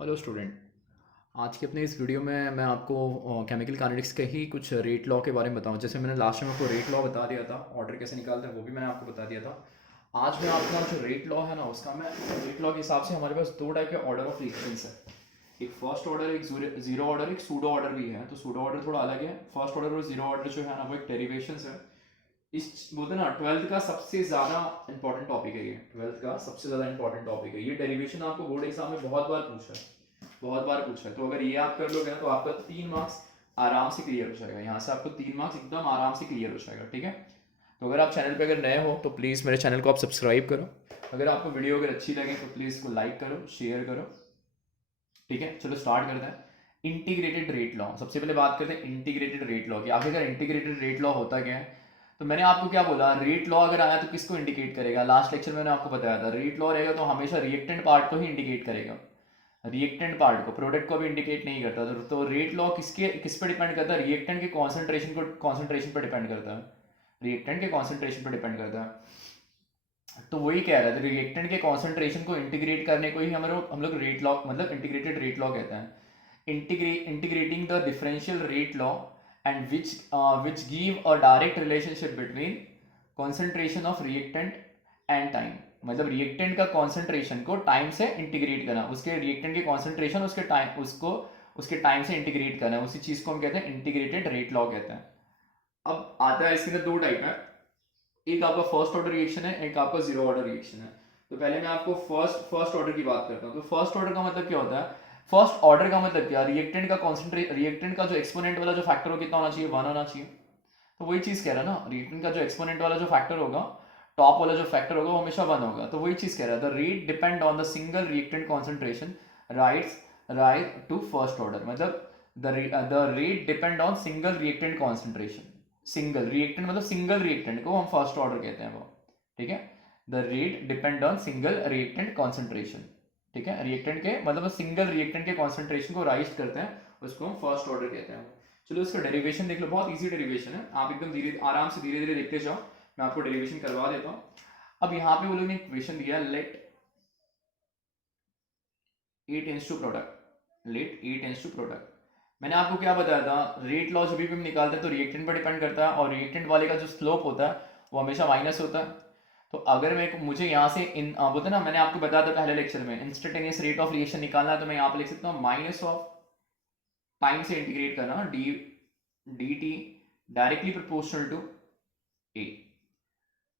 Hello student. आज के अपने इस वीडियो में मैं आपको केमिकल काइनेटिक्स के ही कुछ रेट लॉ के बारे में बताऊं। जैसे मैंने लास्ट में आपको रेट लॉ बता दिया था, ऑर्डर कैसे निकालते हैं वो भी मैंने आपको बता दिया था। आज मैं आपका जो रेट लॉ है ना, उसका मैं रेट लॉ के हिसाब से हमारे पास दो टाइप के ऑर्डर ऑफ रिएक्शंस है। एक फर्स्ट ऑर्डर, एक जीरो ऑर्डर, एक सूडो ऑर्डर भी है। तो सूडो ऑर्डर थोड़ा अलग है। फर्स्ट ऑर्डर और जीरो ऑर्डर जो है ना, वो एक डेरिवेशन है। इस बोलते हैं ना, ट्वेल्थ का सबसे ज़्यादा इंपॉर्टेंट टॉपिक है ये। ट्वेल्थ का सबसे ज़्यादा इंपॉर्टेंट टॉपिक है ये। डेरिवेशन आपको बोर्ड एग्जाम में बहुत बार पूछा है, बहुत बार पूछा है। तो अगर ये आप कर लोगे ना, तो आपका 3 मार्क्स आराम से क्लियर हो जाएगा। यहाँ से आपको 3 मार्क्स एकदम आराम से क्लियर हो जाएगा, ठीक है। तो अगर आप चैनल पे अगर नए हो तो प्लीज़ मेरे चैनल को आप सब्सक्राइब करो। अगर आपको वीडियो अगर अच्छी लगे तो प्लीज़ इसको लाइक करो, शेयर करो, ठीक है। चलो स्टार्ट करते हैं। इंटीग्रेटेड रेट लॉ, सबसे पहले बात करते हैं इंटीग्रेटेड रेट लॉ की। आखिरकार इंटीग्रेटेड रेट लॉ होता क्या है? तो मैंने आपको क्या बोला, रेट लॉ अगर आया तो किसको इंडिकेट करेगा? लास्ट लेक्चर में मैंने आपको बताया था, रेट लॉ रहेगा तो हमेशा रिएक्टेंट पार्ट को ही इंडिकेट करेगा। रिएक्टेंट पार्ट को, प्रोडक्ट को भी इंडिकेट नहीं करता। तो रेट लॉ किस पे डिपेंड करता है? रिएक्टेंट के कॉन्सेंट्रेशन पर डिपेंड करता है। रिएक्टेंट के कॉन्सेंट्रेशन पर डिपेंड करता है। तो वही कह रहा था, रिएक्टेंट के कॉन्सेंट्रेशन को इंटीग्रेट करने को ही हम लोग रेट लॉ, मतलब इंटीग्रेटेड रेट लॉ कहते हैं। Integrating the differential rate law and which give a direct relationship between concentration of reactant and time. मतलब रिएक्टेंट का कॉन्सेंट्रेशन को टाइम से इंटीग्रेट करना, उसके रिएक्टेंट की कॉन्सेंट्रेशन उसके टाइम से इंटीग्रेट करना, उसी चीज को हम कहते हैं इंटीग्रेटेड रेट लॉ कहते हैं। अब आता है, इसके अंदर दो टाइप है। एक आपका फर्स्ट ऑर्डर रिएक्शन है, एक आपका जीरो ऑर्डर रिएक्शन है। तो पहले मैं आपको फर्स्ट ऑर्डर की बात करता हूँ। तो फर्स्ट ऑर्डर का मतलब क्या होता है? फर्स्ट ऑर्डर का मतलब क्या? रिएक्टेंट का जो एक्सपोनेंट वाला जो फैक्टर हो, कितना होना चाहिए? 1 होना चाहिए। तो वही चीज कह रहा है ना, रिएक्टेंट का जो एक्सपोनेंट वाला जो फैक्टर होगा, टॉप वाला जो फैक्टर होगा, वो हमेशा 1 होगा। तो वही चीज कह रहा है, the rate depend on the single reactant concentration rights right to first order. मतलब the rate depend on single reactant concentration. Single reactant मतलब सिंगल रिएक्टेंट को हम फर्स्ट ऑर्डर कहते हैं वो, ठीक है। The rate depend on single reactant concentration, ठीक है। रिएक्टेंट के मतलब सिंगल रिएक्टेंट के कॉन्सेंट्रेशन को राइज करते हैं, उसको हम फर्स्ट ऑर्डर कहते हैं। चलो इसका डेरिवेशन देख लो, बहुत इजी डेरिवेशन है। आप एकदम धीरे आराम से धीरे धीरे देखते जाओ, मैं आपको डेरिवेशन करवा देता हूँ। अब यहाँ पे वो लोग ने इक्वेशन दिया, let a tense to product, let a tense to product. मैंने आपको क्या बताया था, रेट लॉ जब भी हम निकालते हैं तो रिएक्टेंट पर डिपेंड करता है, और रिएक्टेंट वाले का जो स्लोप होता है वो हमेशा माइनस होता है। तो अगर मुझे यहाँ से इन बोलते ना, मैंने आपको बताया था पहले लेक्चर में, इंस्टेंटेनियस रेट ऑफ रिएक्शन निकालना है तो मैं यहाँ पे लिख सकता हूँ माइनस ऑफ टाइम से इंटीग्रेट करना, d t directly proportional to a.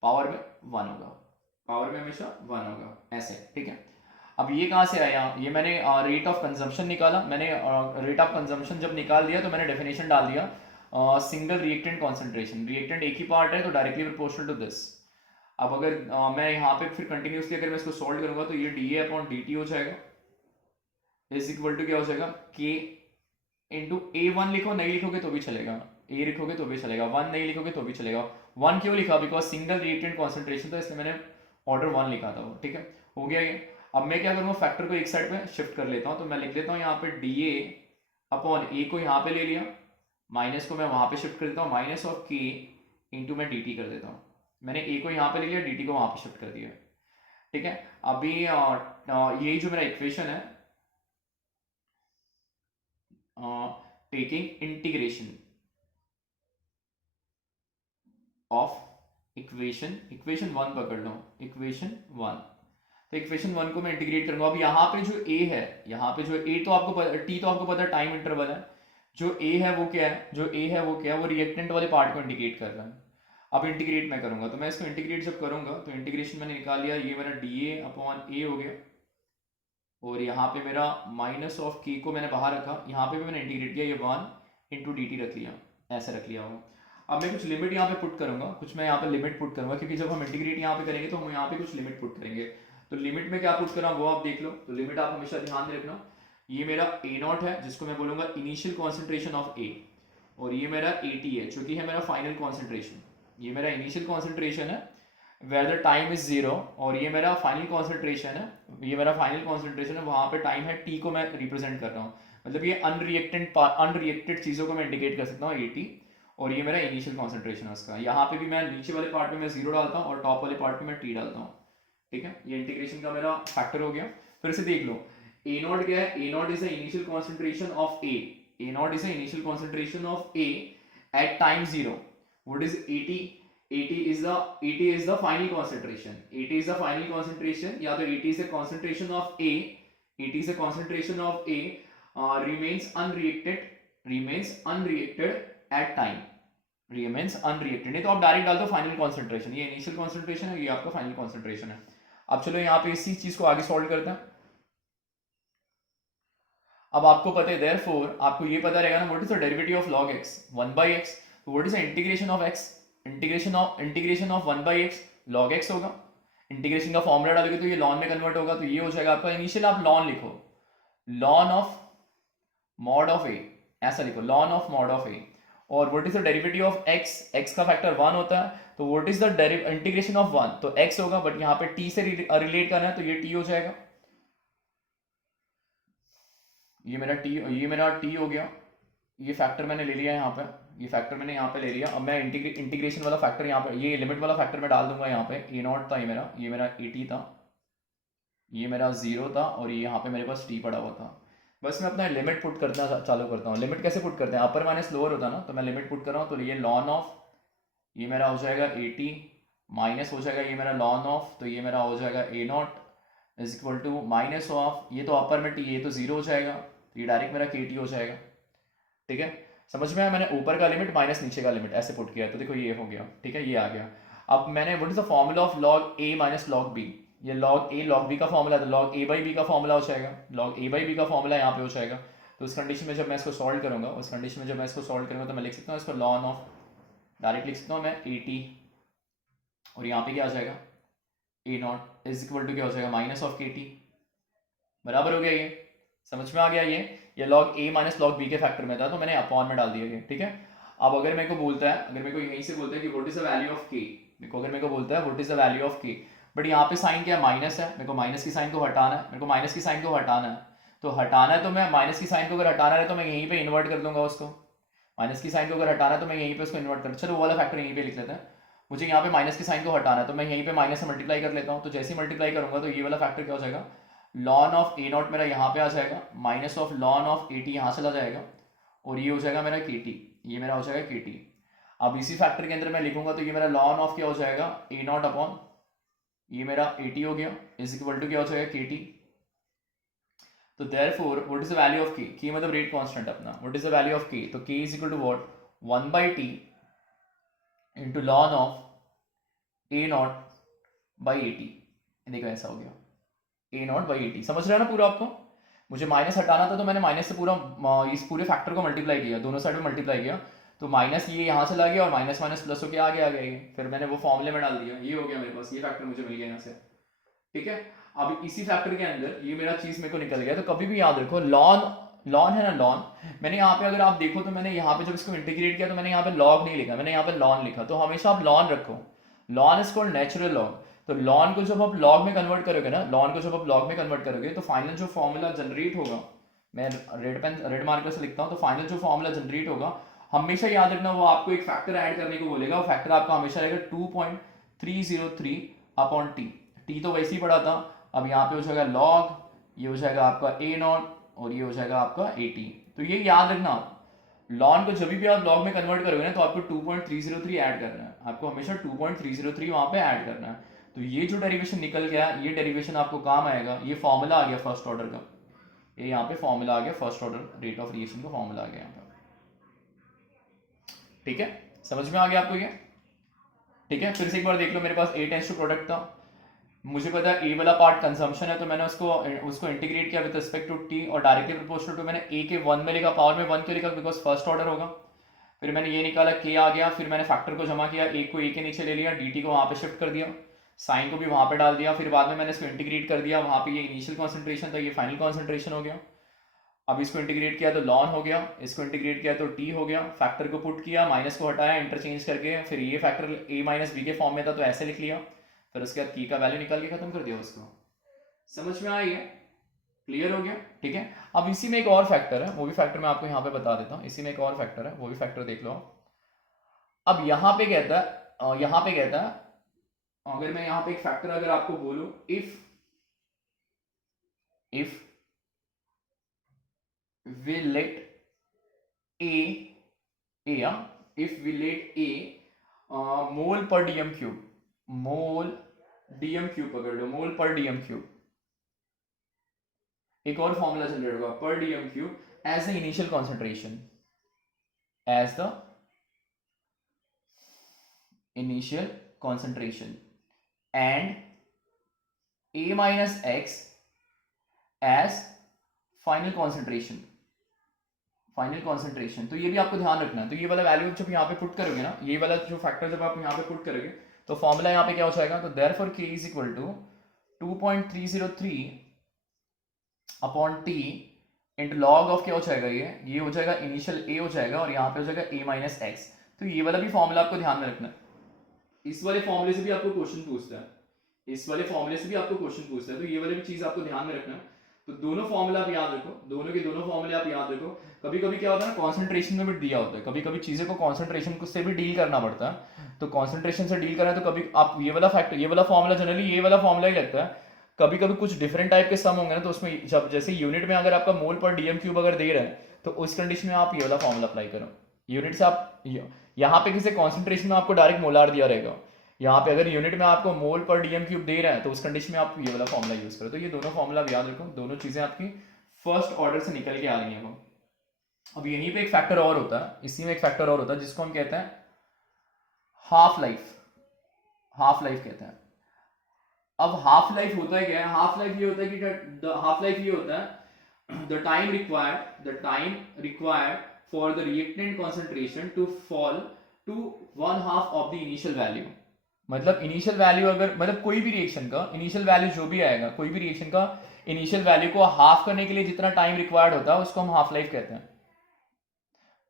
Power में 1 होगा, पावर में हमेशा 1 होगा, ऐसे, ठीक है। अब ये कहाँ से आया? ये मैंने रेट ऑफ कंजम्पशन निकाला। मैंने रेट ऑफ कंजम्पशन जब निकाल दिया तो मैंने डेफिनेशन डाल दिया, सिंगल रिएक्टेंट कॉन्सेंट्रेशन। रिएक्टेंट एक ही पार्ट है तो डायरेक्टली प्रोपोर्शनल टू दिस। अब अगर मैं यहाँ पे फिर कंटिन्यूसली अगर मैं इसको सॉल्व करूंगा तो ये D A upon D T हो जाएगा, इज इक्वल टू क्या हो जाएगा? के इंटू ए वन। लिखो, नहीं लिखोगे तो भी चलेगा, ए लिखोगे तो भी चलेगा, 1 नहीं लिखोगे तो भी चलेगा। 1 क्यों लिखा? बिकॉज सिंगल रिएक्टेंट कॉन्सेंट्रेशन था, इसलिए मैंने ऑर्डर 1 लिखा था वो, ठीक है। हो गया ये। अब मैं क्या करूँगा, फैक्टर को एक साइड पे शिफ्ट कर लेता हूँ। तो मैं लिख लेता हूँ यहाँ पे डी ए अपॉन ए को यहाँ पे ले लिया, माइनस को मैं वहाँ पे शिफ्ट कर देता हूँ, माइनस ऑफ के इंटू मैं डी टी कर देता हूँ। मैंने ए को यहाँ पे ले लिया, डी टी को वहाँ पे शिफ्ट कर दिया, ठीक है। अभी यही जो मेरा इक्वेशन है, टेकिंग इंटीग्रेशन ऑफ इक्वेशन 1 पकड़ लो, इक्वेशन 1। तो इक्वेशन 1 को मैं इंटीग्रेट करूंगा। अब यहाँ पे जो ए है, यहाँ पे जो ए तो आपको टी तो आपको पता है टाइम इंटरवल है। जो ए है वो क्या है? जो ए है वो क्या है? वो रिएक्टेंट वाले पार्ट को इंडिकेट कर रहा है। अब इंटीग्रेट मैं करूंगा, तो मैं इसको इंटीग्रेट जब करूंगा तो इंटीग्रेशन मैंने निकाल लिया, ये मेरा डी ए अपॉन ए हो गया, और यहाँ पे मेरा माइनस ऑफ के को मैंने बाहर रखा, यहाँ पे भी मैंने इंटीग्रेट किया, ये 1 इंटू डी टी रख लिया, ऐसे रख लिया हो। अब मैं कुछ लिमिट यहाँ पे पुट करूंगा, कुछ मैं यहाँ पे लिमिट पुट करूंगा, क्योंकि जब हम इंटीग्रेट यहाँ पे करेंगे तो हम यहाँ पे कुछ लिमिट पुट करेंगे। तो लिमिट में क्या पुट करा वो आप देख लो। तो लिमिट आप हमेशा ध्यान में रखना, ये मेरा ए नॉट है जिसको मैं बोलूंगा इनिशियल कॉन्सेंट्रेशन ऑफ ए, और ये मेरा ए टी है जो कि है मेरा फाइनल कॉन्सेंट्रेशन। ये मेरा इनिशियल कॉन्सेंट्रेशन है वेयर द टाइम इज 0, और ये मेरा फाइनल कॉन्सेंट्रेशन है, ये मेरा फाइनल कॉन्सेंट्रेशन है, वहां पे टाइम है टी को मैं रिप्रेजेंट कर रहा हूँ। मतलब ये अनरिएक्टेड चीज़ों को मैं इंडिकेट कर सकता हूँ, ए टी। और ये मेरा इनिशियल कॉन्सेंट्रेशन है उसका। यहाँ पे भी मैं नीचे वाले पार्ट में मैं 0 डालता हूँ और टॉप वाले पार्ट में मैं टी डालता हूँ, ठीक है। ये इंटीग्रेशन का मेरा फैक्टर हो गया। फिर से देख लो, ए नॉट क्या है, A naught is the initial concentration of A, A naught is the initial concentration of A at time 0. What is 80, 80 is the final concentration, 80 is the final concentration, या तो 80 is the concentration of A, 80 is the concentration of A, remains unreacted at time, remains unreacted. नहीं तो आप direct डाल दो final concentration, ये initial concentration है, ये आपका फाइनल कॉन्सेंट्रेशन है. अब चलो यहाँ पे इसी चीज को आगे सॉल्व करते हैं. अब आपको पता है देयरफॉर आपको ये पता रहेगा ना, what is the derivative of log x, 1/x. तो what is the integration of x, integration of 1/x log x होगा. इंटीग्रेशन का फॉर्मूला डालोगे तो ये लॉन में कन्वर्ट होगा, तो ये हो जाएगा आपका इनिशियल, आप लॉन लिखो, लॉन ऑफ मॉड ऑफ ए, ऐसा लिखो लॉन ऑफ मॉड ऑफ ए. और what is the derivative of x, x का फैक्टर 1 होता है, तो what is the integration of 1, तो x होगा, बट यहाँ पे t से रिलेट करना है तो ये t हो जाएगा. ये मेरा t हो गया, ये फैक्टर मैंने ले लिया यहाँ पे, ये फैक्टर मैंने यहाँ पे ले लिया. अब मैं इंटीग्रेशन वाला फैक्टर यहाँ पे, ये लिमिट वाला फैक्टर मैं डाल दूंगा यहाँ पे. ए नॉट था ये मेरा 80 था, ये मेरा 0 था, और ये यहाँ पे मेरे पास t पड़ा हुआ था. बस मैं अपना लिमिट पुट करना चालू करता हूँ. लिमिट कैसे पुट करते हैं, अपर माइनस लोअर होता है ना, तो मैं लिमिट पुट कर रहा हूँ. तो ये लॉन ऑफ, ये मेरा हो जाएगा 80 माइनस हो जाएगा ये मेरा लॉन ऑफ, तो ये मेरा हो जाएगा A naught is equal to minus of, ये तो अपर में t, ये तो 0 हो जाएगा, तो ये डायरेक्ट मेरा kt हो जाएगा. ठीक है, समझ में आया. मैंने ऊपर का लिमिट माइनस नीचे का लिमिट ऐसे पुट किया है, तो देखो ये हो गया. ठीक है, ये आ गया. अब मैंने what is the formula of log a minus log b, ये log a log b का फॉर्मूला है, तो log a by b का फॉर्मूला हो जाएगा, log a by b का फॉर्मूला यहाँ पे हो जाएगा. तो उस कंडीशन में जब मैं इसको सॉल्व करूंगा, तो मैं लिख सकता हूँ इसको लॉन ऑफ, डायरेक्ट लिख सकता हूँ मैं 80, और यहाँ पे क्या आ जाएगा A naught is equal to क्या हो जाएगा माइनस ऑफ kt. बराबर हो गया, ये समझ में आ गया. ये log a minus log b के फैक्टर में था, तो मैंने अपॉन में डाल दिया ये. ठीक है, अब अगर मेरे को बोलता है, अगर मेरे को यहीं से बोलता है कि what is the value of k, देखो अगर मेरे को बोलता है what is the value of k, but यहाँ पे साइन क्या है, माइनस है, मेरे को माइनस की साइन को हटाना है, तो हटाना है, तो मैं माइनस की साइन को अगर हटाना है तो मैं यहीं पे इन्वर्ट कर दूंगा उसको. माइनस की साइन को अगर हटाना है तो मैं यहीं पे उसको इन्वर्ट कर, चलो वो वाला फैक्टर यहीं पे लिख लेते हैं. मुझे यहाँ पे माइनस की साइन को हटाना है, तो मैं यहीं पे माइनस से मल्टीप्लाई कर लेता हूँ. तो जैसे ही मल्टीप्लाई करूंगा तो ये वाला फैक्टर क्या हो जाएगा, लॉन ऑफ ए नॉट मेरा यहाँ पे आ जाएगा, माइनस ऑफ लॉन ऑफ 80 यहाँ चला जाएगा, और ये हो जाएगा मेरा kt, ये मेरा हो जाएगा kt. अब इसी फैक्टर के अंदर मैं लिखूंगा तो ये मेरा लॉन ऑफ क्या हो जाएगा ए नॉट अपॉन, ये मेरा 80 हो गया, इज इक्वल टू क्या हो जाएगा kt. तो therefore what is the value of k मतलब रेट कांस्टेंट अपना, what is the value of k, तो k is equal to what 1/t into ln of a naught by 80. देखो ऐसा हो गया ए नॉट बाई 80. समझ रहे हो ना पूरा आपको. मुझे माइनस हटाना था, तो मैंने माइनस से पूरा इस पूरे फैक्टर को मल्टीप्लाई किया, दोनों साइड में मल्टीप्लाई किया, तो माइनस ये यहाँ चला गया, और माइनस माइनस प्लस होकर आगे आ गया ये. फिर मैंने वो फॉर्मूले में डाल दिया, ये हो गया मेरे पास, ये फैक्टर मुझे मिल गया यहाँ से. ठीक है, अब इसी फैक्टर के अंदर ये मेरा चीज मेरे को निकल गया. तो कभी भी याद रखो लॉन है ना, लॉन, मैंने यहाँ पे अगर आप देखो तो मैंने यहाँ पे जब इसको इंटीग्रेट किया तो मैंने यहाँ पे लॉग नहीं लिखा, मैंने यहाँ पे लॉन लिखा. तो हमेशा आप लॉन रखो, lawn is called natural log. तो लॉन को जब आप लॉग में कन्वर्ट करोगे ना, तो फाइनल जो फॉर्मूला जनरेट होगा, मैं रेड मार्कर से लिखता हूँ, तो फाइनल जो फॉर्मूला जनरेट होगा हमेशा याद रखना, वो आपको एक फैक्टर ऐड करने को बोलेगा. वो फैक्टर आपका हमेशा रहेगा 2.303 अपॉन टी तो वैसे ही पड़ा था. अब यहाँ पे हो जाएगा लॉग, ये हो जाएगा आपका ए नॉट, और ये हो जाएगा आपका 80. तो ये याद रखना, लॉन को जब भी आप लॉग में कन्वर्ट करोगे ना, तो आपको 2.303 ऐड करना है, आपको हमेशा 2.303 वहां पे ऐड करना है. तो ये जो डेरिवेशन निकल गया, ये डेरिवेशन आपको काम आएगा. ये फॉर्मूला आ गया फर्स्ट ऑर्डर का, ये यहाँ पे फॉर्मूला आ गया first order rate of reaction का फॉर्मूला आ गया यहाँ पे. ठीक है, समझ में आ गया आपको ये. ठीक है, फिर से एक बार देख लो, मेरे पास 8 टू प्रोडक्ट था, मुझे पता है ए वाला पार्ट कंजम्पशन है, तो मैंने उसको इंटीग्रेट किया विद रिस्पेक्ट टू टी, और डायरेक्टली प्रोपोर्शनल टू मैंने ए के 1 में लिखा, पावर में 1 क्यों लिखा, बिकॉज फर्स्ट ऑर्डर होगा. फिर मैंने ये निकाला के आ गया, फिर मैंने फैक्टर को जमा किया, ए को ए के नीचे ले लिया, dt को वहां पे शिफ्ट कर दिया, साइन को भी वहां पे डाल दिया, फिर बाद में मैंने इसको इंटीग्रेट कर दिया, वहां पे ये इनिशियल कॉन्सेंट्रेशन था, ये फाइनल कॉन्सेंट्रेशन हो गया. अब इसको इंटीग्रेट किया तो लॉन हो गया, इसको इंटीग्रेट किया तो टी हो गया, फैक्टर को पुट किया, माइनस को हटाया इंटरचेंज करके, फिर ये फैक्टर ए माइनस बी के फॉर्म में था तो ऐसे लिख लिया, फिर उसके बाद की का वैल्यू निकाल के खत्म कर दिया उसको. समझ में आई है, क्लियर हो गया. ठीक है, अब इसी में एक और फैक्टर है, वो भी फैक्टर मैं आपको यहाँ पे बता देता हूँ. इसी में एक और फैक्टर है, वो भी फैक्टर देख लो. अब यहाँ पे कहता है अगर मैं यहाँ पे एक फैक्टर अगर आपको बोलूं, if we let if we let a mole per dm cube, mole dm cube पकड़ लो, मोल पर dm cube, एक और फॉर्मूला जनरेट होगा पर dm cube as the initial concentration, as the initial concentration and a minus x as final concentration, तो ये भी आपको ध्यान रखना है। तो ये वाला वैल्यू जब यहाँ पे पुट करोगे ना, ये वाला जो फैक्टर जब आप यहाँ पे पुट करोगे तो फॉर्मूला यहाँ पे क्या हो जाएगा, तो therefore k is equal to 2.303 upon t into log of क्या हो जाएगा, ये हो जाएगा इनिशियल a हो जाएगा और यहाँ पे हो जाएगा a माइनस एक्स। तो ये वाला भी फॉर्मूला आपको ध्यान में रखना है। इस वाले फॉर्मूले से भी आपको क्वेश्चन पूछता है, इस वाले फॉर्मूले से भी आपको क्वेश्चन पूछता है, तो ये वाली भी चीज आपको ध्यान में रखना है। तो दोनों फॉर्मूला आप याद रखो, दोनों के दोनों फॉर्मूले आप याद रखो। कभी कभी क्या होता है ना, कॉन्सेंट्रेशन में भी दिया होता है, कभी कभी चीजें को कॉन्सेंट्रेशन से भी डील करना पड़ता है। तो कॉन्सेंट्रेशन से डील करना है तो कभी आप ये वाला फैक्टर, ये वाला फॉर्मूला जनरली ये वाला फॉर्मूला ही लगता है। कभी कभी कुछ डिफरेंट टाइप के सम होंगे ना, तो उसमें जब जैसे यूनिट में अगर आपका मोल पर डीएम क्यूब अगर दे रहा है तो उस कंडीशन में आप ये वाला फॉर्मूला अप्लाई करो। यूनिट से आप यहाँ पे किसी कॉन्सेंट्रेशन में आपको डायरेक्ट मोलार दिया रहेगा, यहाँ पे अगर यूनिट में आपको मोल पर डीएम क्यूब दे रहा है तो उस कंडीशन में आप ये वाला फॉर्मूला यूज करो। तो ये दोनों फॉर्मूला याद रखो, दोनों चीजें आपकी फर्स्ट ऑर्डर से निकल के आ रही हैं। अब यहीं पे एक फैक्टर और होता है, इसी में एक फैक्टर और होता है जिसको हम कहते हैं हाफ लाइफ, हाफ लाइफ कहते हैं। अब हाफ लाइफ होता है क्या है, हाफ लाइफ ये होता है कि हाफ लाइफ ये होता है the time required for the reactant concentration to fall to 1/2 of the initial value. मतलब इनिशियल वैल्यू अगर, मतलब कोई भी रिएक्शन का इनिशियल वैल्यू जो भी आएगा, कोई भी रिएक्शन का इनिशियल वैल्यू को हाफ करने के लिए जितना टाइम रिक्वायर्ड होता है उसको हम हाफ लाइफ कहते हैं।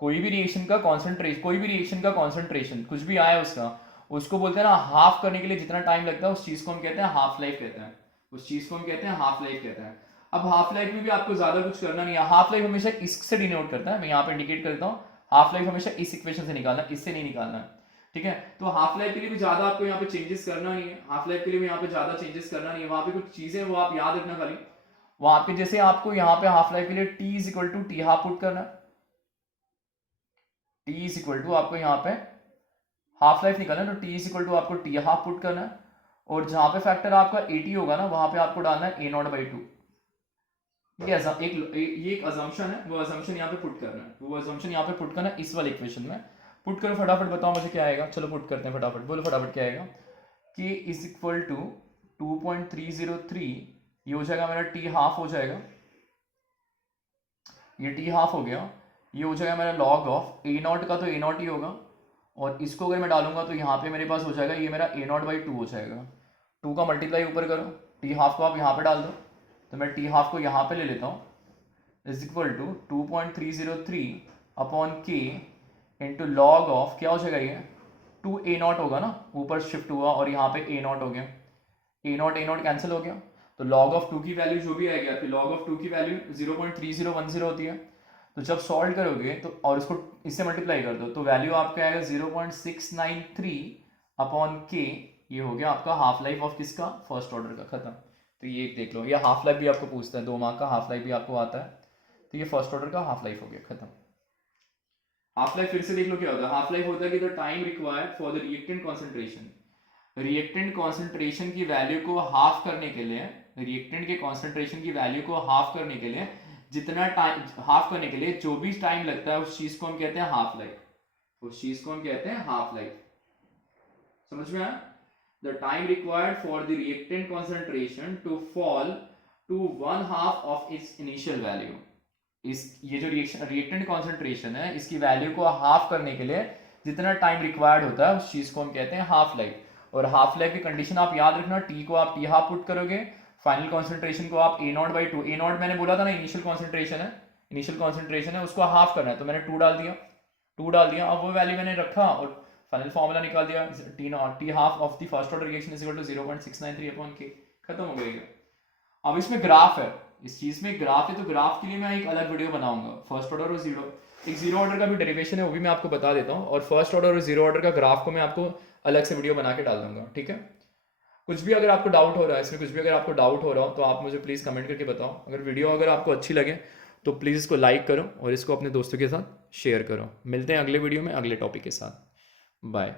कोई भी रिएक्शन का कॉन्सेंट्रेशन कुछ भी आया उसको बोलते हैं ना, हाफ करने के लिए जितना टाइम लगता है उस चीज को हम कहते हैं हाफ लाइफ कहते हैं, उस चीज को हम कहते हैं हाफ लाइफ कहते हैं। अब हाफ लाइफ में भी आपको ज्यादा कुछ करना नहीं है, हाफ लाइफ हमेशा इससे डिनोट करता है, मैं यहाँ पे इंडिकेट करता हूँ, हाफ लाइफ हमेशा इस इक्वेशन से निकालना, इससे नहीं निकालना है, ठीक है। तो हाफ लाइफ के लिए भी ज्यादा आपको यहाँ पे चेंजेस करना नहीं है, हाफ लाइफ के लिए भी यहाँ पे ज्यादा चेंजेस करना नहीं है। वहां पे कुछ चीजें वो आप याद रखना खाली, वहां पे जैसे आपको यहाँ पे हाफ लाइफ के लिए t is equal to t half put करना, t इज इक्वल टू आपको यहाँ पे हाफ लाइफ निकालना है तो t इज इक्वल टू आपको टी हाफ पुट करना है, और जहां पे फैक्टर आपका 80 होगा ना वहां पे आपको डालना है a0/2। ये एक अजम्पशन है, वो अजम्पशन यहाँ पे पुट करना है, वो अजम्पशन यहाँ पे पुट करना है इस वाले इक्वेशन में। पुट करो फटाफट, बताओ मुझे क्या आएगा, चलो पुट करते हैं फटाफट, बोलो फटाफट क्या आएगा। k इज इक्वल टू 2.303, ये हो जाएगा मेरा t हाफ हो जाएगा, ये t हाफ हो गया, ये हो जाएगा मेरा लॉग ऑफ a0 का, तो a0 ही होगा, और इसको अगर मैं डालूंगा तो यहाँ पे मेरे पास हो जाएगा ये मेरा a0/2 हो जाएगा। 2 का मल्टीप्लाई ऊपर करो, t हाफ को आप यहाँ पे डाल दो, तो मैं t हाफ को यहाँ पे ले लेता हूँ, is equal to 2.303 upon k into log of क्या हो जाएगा, ये 2a0 होगा ना, ऊपर शिफ्ट हुआ और यहाँ पे a0 हो गया, a0 कैंसिल हो गया, तो log ऑफ 2 की वैल्यू जो भी आएगी आपकी, log ऑफ 2 की वैल्यू 0.3010 होती है। तो जब सॉल्व करोगे तो और इसको इससे मल्टीप्लाई कर दो तो वैल्यू आपका आएगा 0.693 अपॉन के, ये हो गया आपका हाफ लाइफ ऑफ किसका, फर्स्ट ऑर्डर का, खत्म। तो ये देख लो, ये हाफ लाइफ भी आपको पूछता है, 2 मार्क का हाफ लाइफ भी आपको आता है, तो ये फर्स्ट ऑर्डर का हाफ लाइफ हो गया, खत्म। हाफ लाइफ फिर से देख लो क्या होता है, हाफ लाइफ होता है कि the time required for the reactant concentration, reactant concentration की वैल्यू को हाफ करने के लिए, रिएक्टेंट के कॉन्सेंट्रेशन की वैल्यू को हाफ करने के लिए जितना टाइम, हाफ करने के लिए जो भी टाइम लगता है उस चीज को हम कहते हैं हाफ लाइफ, उस चीज को हम कहते हैं हाफ लाइफ। समझ में आया, the time required for the reactant concentration to fall to 1/2 of its initial value. इस ये जो रिएक्टेंट कॉन्सेंट्रेशन है इसकी वैल्यू को हाफ करने के लिए जितना टाइम रिक्वायर्ड होता है उस चीज को हम कहते हैं हाफ लाइफ। और हाफ लाइफ की कंडीशन आप याद रखना, टी को आप टी हाफ पुट करोगे, फाइनल कॉन्सेंट्रेशन को आप a0/2, a0 मैंने बोला था ना इनिशियल कॉन्सेंट्रेशन है, उसको हाफ करना है, तो मैंने 2 डाल दिया, अब वो वैल्यू मैंने रखा और फाइनल फॉर्मूला निकाल दिया, t half of the first order reaction is equal to 0.693 upon k, खत्म हो गया। अब इसमें ग्राफ है, इस चीज में ग्राफ है, तो ग्राफ के लिए मैं एक अलग वीडियो बनाऊंगा, फर्स्ट ऑर्डर और जीरो ऑर्डर का भी डेरिवेशन है वो भी मैं आपको बता देता हूँ, और फर्स्ट ऑर्डर और जीरो ऑर्डर का ग्राफ को मैं आपको अलग से वीडियो बना के डाल दूंगा, ठीक है। कुछ भी अगर आपको डाउट हो रहा है इसमें, कुछ भी अगर आपको डाउट हो रहा हो तो आप मुझे प्लीज़ कमेंट करके बताओ। अगर वीडियो अगर आपको अच्छी लगे तो प्लीज़ इसको लाइक करो और इसको अपने दोस्तों के साथ शेयर करो। मिलते हैं अगले वीडियो में अगले टॉपिक के साथ। बाय।